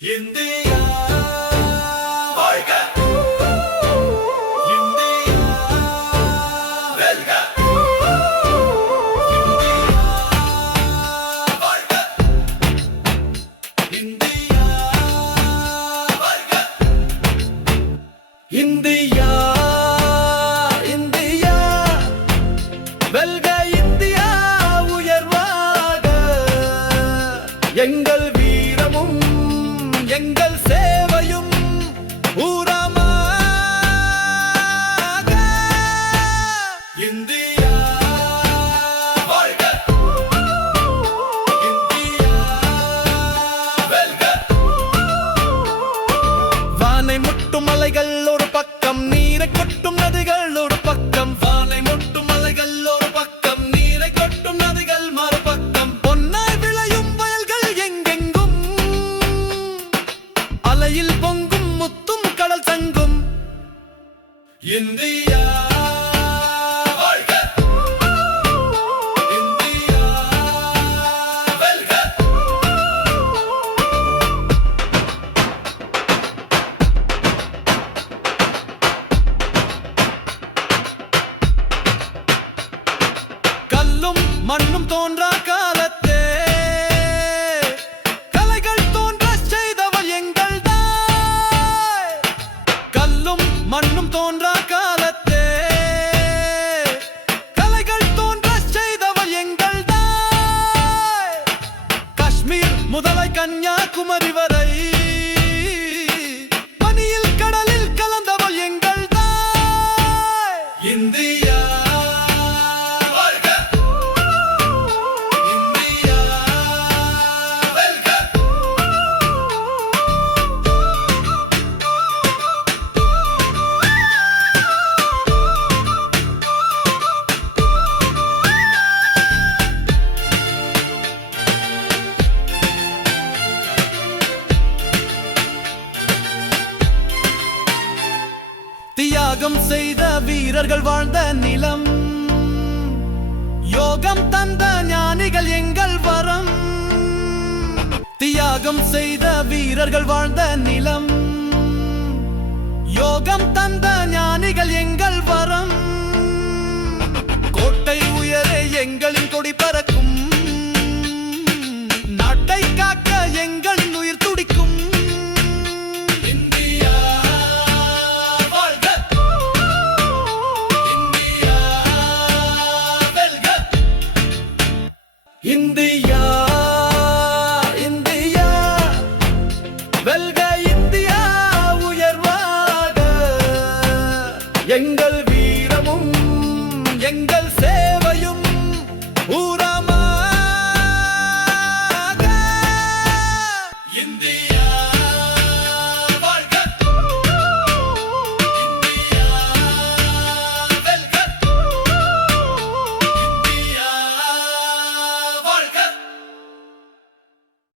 India வாழ்க! India வெல்க! India வாழ்க! இந்தியா வாழ்க! இந்தியா இந்தியா வெல்க! இந்தியா உயர்வாக! எங்கள் வீரமும் எங்கள் சேவையும் ஊரமாக! இந்தியா வாழ்க! இந்தியா வெல்க! வானை முட்டும் மலைகள் ஒரு பக்கம், நீரை கொட்டும் நதிகள் ஒரு பக்கம். வானை முட்டும் மலைகள் ஒரு பக்கம், நீரை கொட்டும் நதிகள் மறுபக்கம். பொன்னாய் விளையும் வயல்கள் எங்கெங்கும், அலையில் பொங்கும் முத்தும் கடல் சங்கும். இந்தியா வாழ்க! இந்தியா வெல்க! கல்லும் மண்ணும் தோன்றா காலத்தே கலைகள் தோன்றச் செய்தவள் எங்கள் தாய். கல்லும் மண்ணும் தோன்றா காலத்தே கலைகள் தோன்றச் செய்தவள் எங்கள் தாய். காஷ்மீர் முதலை கன்னியாகுமரி வரை பனியில் கடலில் கலந்தவள் எங்கள் தாய். இந்தியா வாழ்க! இந்தியா வெல்க! தியாகம் செய்த வீரர்கள் வாழ்ந்த நிலம், யோகம் தந்த ஞானிகள் எங்கள் வரம். தியாகம் செய்த வீரர்கள் வாழ்ந்த நிலம், யோகம் தந்த ஞானிகள் எங்கள் வரம். கோட்டை உயரே எங்களின் கொடி பறக்கும், நாட்டை காக்க எங்களின் உயிர் துடிக்கும். இந்தியா வாழ்க! இந்தியா வெல்க! இந்தியா இந்தியா வெல்க! இந்தியா உயர்வாக! எங்கள் வீரமும் எங்கள் சேவையும் ஊரமாக! இந்தியா